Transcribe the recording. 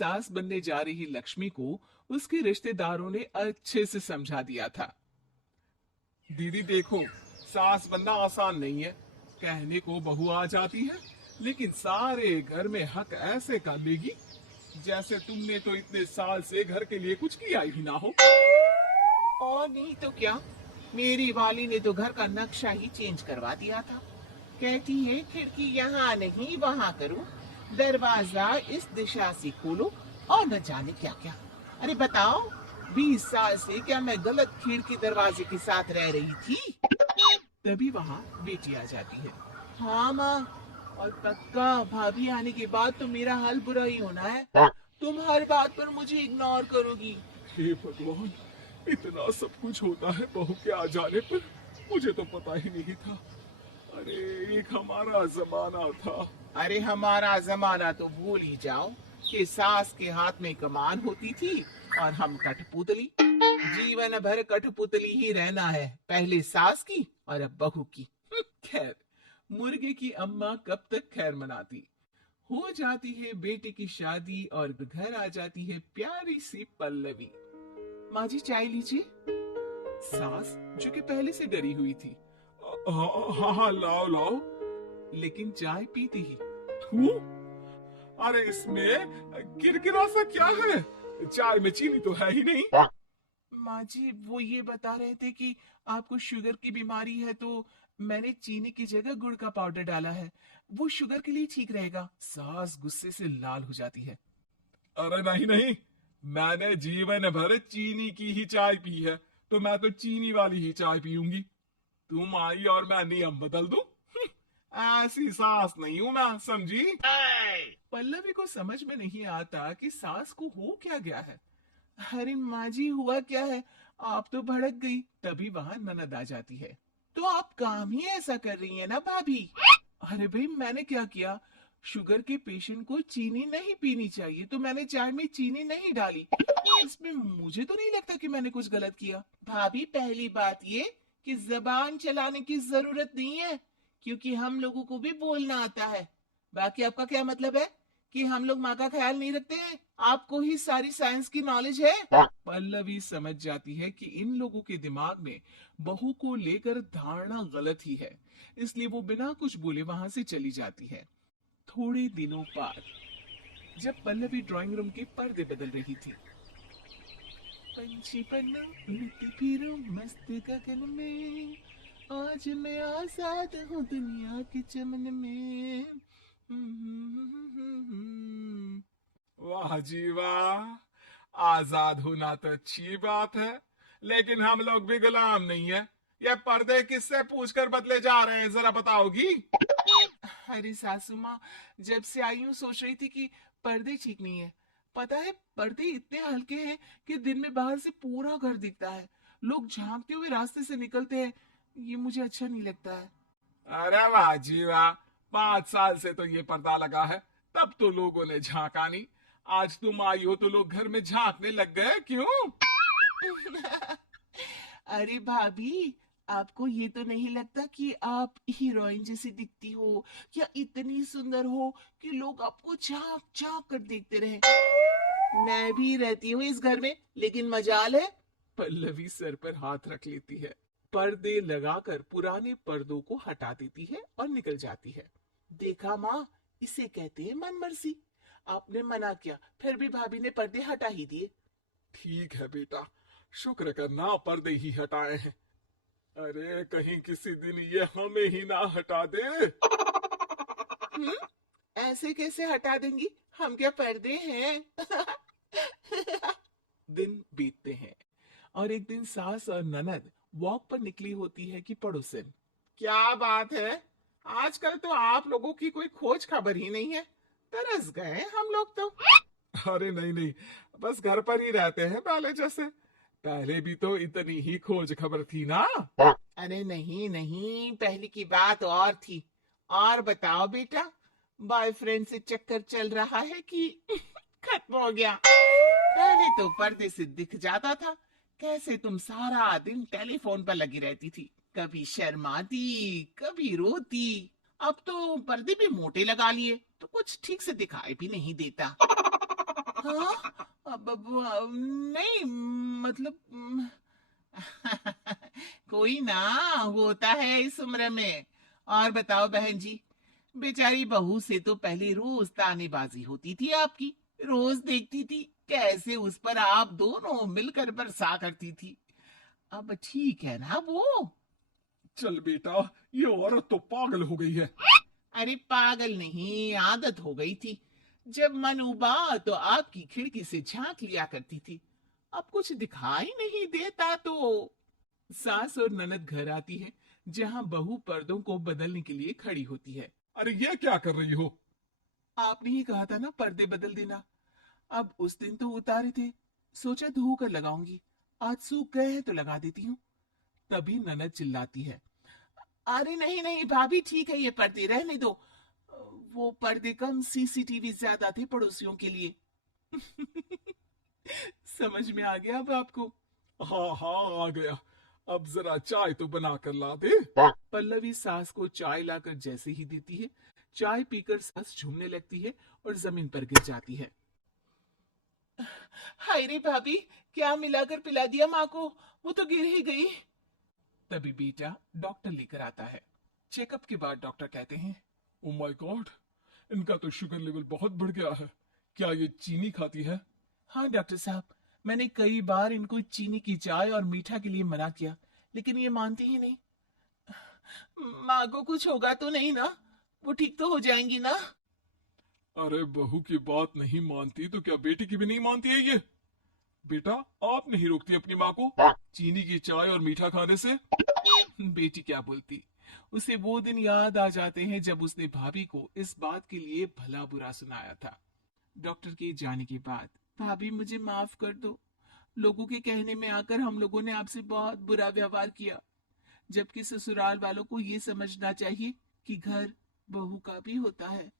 सास बनने जा रही लक्ष्मी को उसके रिश्तेदारों ने अच्छे से समझा दिया था। दीदी देखो, सास बनना आसान नहीं है। कहने को बहू आ जाती है, लेकिन सारे घर में हक ऐसे कर लेगी जैसे तुमने तो इतने साल से घर के लिए कुछ किया ही ना हो। और नहीं तो क्या, मेरी वाली ने तो घर का नक्शा ही चेंज करवा दिया था। कहती है खिड़की यहाँ नहीं वहाँ करो, दरवाजा इस दिशा से खोलो, और न जाने क्या क्या। अरे बताओ, 20 साल से क्या मैं गलत खिड़की दरवाजे के साथ रह रही थी? तभी वहां बेटी आ जाती है। हाँ माँ, और पक्का भाभी आने के बाद तो मेरा हाल बुरा ही होना है। तुम हर बात पर मुझे इग्नोर करोगी। हे भगवान, इतना सब कुछ होता है बहू के आ जाने पर, मुझे तो पता ही नहीं था। अरे एक हमारा जमाना था। अरे हमारा जमाना तो भूल ही जाओ कि सास के हाथ में कमान होती थी और हम कठपुतली। जीवन भर कठपुतली ही रहना है, पहले सास की और अब बहू की। खैर, मुर्गे की अम्मा कब तक खैर मनाती। हो जाती है बेटे की शादी और घर आ जाती है प्यारी सी पल्लवी। माँ जी चाय लीजिए। सास जो कि पहले से डरी हुई थी, हाँ हाँ हाँ, लाओ लाओ। लेकिन चाय पीती ही थू, अरे इसमें किरकिरा सा क्या है? चाय में चीनी तो है ही नहीं। माँ जी वो ये बता रहे थे कि आपको शुगर की बीमारी है, तो मैंने चीनी की जगह गुड़ का पाउडर डाला है, वो शुगर के लिए ठीक रहेगा। सास गुस्से से लाल हो जाती है। अरे नहीं नहीं, मैंने जीवन भर चीनी की ही चाय पी है, तो मैं तो चीनी वाली ही चाय पीऊंगी। तुम आई और मैं नियम बदल दूं? ऐसी सास नहीं हूं मैं, समझी? पल्लवी को समझ में नहीं आता कि सास को हो क्या गया है। अरे माँ जी हुआ क्या है, आप तो भड़क गई। तभी वहां ननद आ जाती है। तो आप काम ही ऐसा कर रही है ना भाभी? अरे भाई मैंने क्या किया? शुगर के पेशेंट को चीनी नहीं पीनी चाहिए तो मैंने चाय में चीनी नहीं डाली। इसमें मुझे तो नहीं लगता कि मैंने कुछ गलत किया। भाभी पहली बात ये कि जबान चलाने की जरूरत नहीं है, क्योंकि हम लोगों को भी बोलना आता है। बाकी आपका क्या मतलब है कि हम लोग माँ का ख्याल नहीं रखते हैं? आपको ही सारी साइंस की नॉलेज है। पल्लवी समझ जाती है कि इन लोगों के दिमाग में बहू को लेकर धारणा गलत ही है, इसलिए वो बिना कुछ बोले वहां से चली जाती है। थोड़े दिनों बाद जब पल्लवी ड्राइंग रूम के पर्दे बदल रही थी, पंछी पन्ना उड़ती फिरूं मस्त गगन में, आज मैं आजाद हूँ दुनिया के चमन में। वाह जी वाह, आजाद होना तो अच्छी बात है, लेकिन हम लोग भी गुलाम नहीं है। ये पर्दे किससे पूछकर बदले जा रहे हैं, जरा बताओगी? अरे सासू माँ, जब से आई हूँ सोच रही थी कि पर्दे ठीक नहीं है। पता है पर्दे इतने हल्के हैं कि दिन में बाहर से पूरा घर दिखता है, लोग झांकते हुए रास्ते से निकलते हैं। ये मुझे अच्छा नहीं लगता है। अरे वाह जी वाह, 5 साल से तो ये पर्दा लगा है, तब तो लोगों ने झांका नहीं। आज तुम आई हो तो लोग घर में झांकने लग गए, क्यों? अरे भाभी, आपको ये तो नहीं लगता कि आप हीरोइन जैसी दिखती हो, या इतनी सुंदर हो कि लोग आपको झांक झांक कर देखते रहे? मैं भी रहती हूँ इस घर में, लेकिन मजाल है। पल्लवी सर पर हाथ रख लेती है, पर्दे लगाकर पुराने पर्दों को हटा देती है और निकल जाती है। देखा माँ, इसे कहते हैं मन मर्जी। आपने मना किया, फिर भी भाभी ने पर्दे हटा ही दिए। ठीक है बेटा, शुक्र करना पर्दे ही हटाए हैं। अरे कहीं किसी दिन ये हमें ही ना हटा दे। हम्म, ऐसे कैसे हटा देंगी? हम क्या पर्दे हैं? दिन बीतते हैं और एक दिन सास और ननद वॉक पर निकली होती है कि पड़ोसन। क्या बात है, आजकल तो आप लोगों की कोई खोज खबर ही नहीं है। तरस गए हम लोग तो। अरे नहीं नहीं, बस घर पर ही रहते हैं पहले जैसे। पहले भी तो इतनी ही खोज खबर थी ना। अरे नहीं नहीं, पहले की बात और थी। और बताओ बेटा, बॉयफ्रेंड से चक्कर चल रहा है कि खत्म हो गया? पहले तो पर्दे से दिख जाता था कैसे तुम सारा दिन टेलीफोन पर लगी रहती थी, कभी शर्माती कभी रोती। अब तो पर्दे भी मोटे लगा लिए तो कुछ ठीक से दिखाई भी नहीं देता। हाँ, नहीं, मतलब कोई ना होता है इस उम्र में। और बताओ बहन जी, बेचारी बहू से तो पहले रोज तानेबाजी होती थी आपकी, रोज देखती थी कैसे उस पर आप दोनों मिलकर बरसा करती थी। अब ठीक है ना वो? चल बेटा, ये औरत तो पागल हो गई है। अरे पागल नहीं, आदत हो गई थी। जब मन उबा तो आपकी खिड़की से झांक लिया करती थी। अब कुछ दिखाई नहीं देता तो। सास और ननद घर आती है, जहां बहू पर्दों को बदलने के लिए खड़ी होती है। अरे ये क्या कर रही हो? आपने ही कहा था ना पर्दे बदल देना। अब उस दिन तो उतारे थे, सोचा धोकर लगाऊंगी, आज सूख गए हैं तो लगा देती हूँ। तभी ननद चिल्लाती है, अरे नहीं नहीं भाभी, ठीक है, ये पर्दे रहने दो। वो पर्दे कम, सीसीटीवी ज्यादा थे पड़ोसियों के लिए। समझ में आ गया अब आपको? हाँ हाँ, आ गया। अब जरा चाय तो बना कर ला दे। पल्लवी सास को चाय लाकर जैसे ही देती है, चाय पीकर सास झूमने लगती है और जमीन पर गिर जाती है। हाय रे भाभी, क्या मिलाकर पिला दिया माँ को, वो तो गिर ही गई। तभी बेटा डॉक्टर लेकर आता है। चेकअप के बाद डॉक्टर कहते हैं, ओ माय गॉड, इनका तो शुगर लेवल बहुत बढ़ गया है। क्या ये चीनी खाती है? हाँ डॉक्टर साहब, मैंने कई बार इनको चीनी की चाय और मीठा के लिए मना किया, लेकिन ये मानती ही नहीं। माँ को कुछ होगा तो नहीं ना? वो ठीक तो हो जाएंगी ना? अरे बहू की बात नहीं मानती तो क्या बेटी की भी नहीं मानती है ये? बेटा, आप नहीं रोकती अपनी माँ को चीनी की चाय और मीठा खाने से? बेटी क्या बोलती, उसे वो दिन याद आ जाते हैं जब उसने भाभी को इस बात के लिए भला बुरा सुनाया था। डॉक्टर के जाने के बाद, भाभी मुझे माफ कर दो, लोगों के कहने में आकर हम लोगों ने आपसे बहुत बुरा व्यवहार किया, जबकि ससुराल वालों को ये समझना चाहिए कि घर बहू का भी होता है।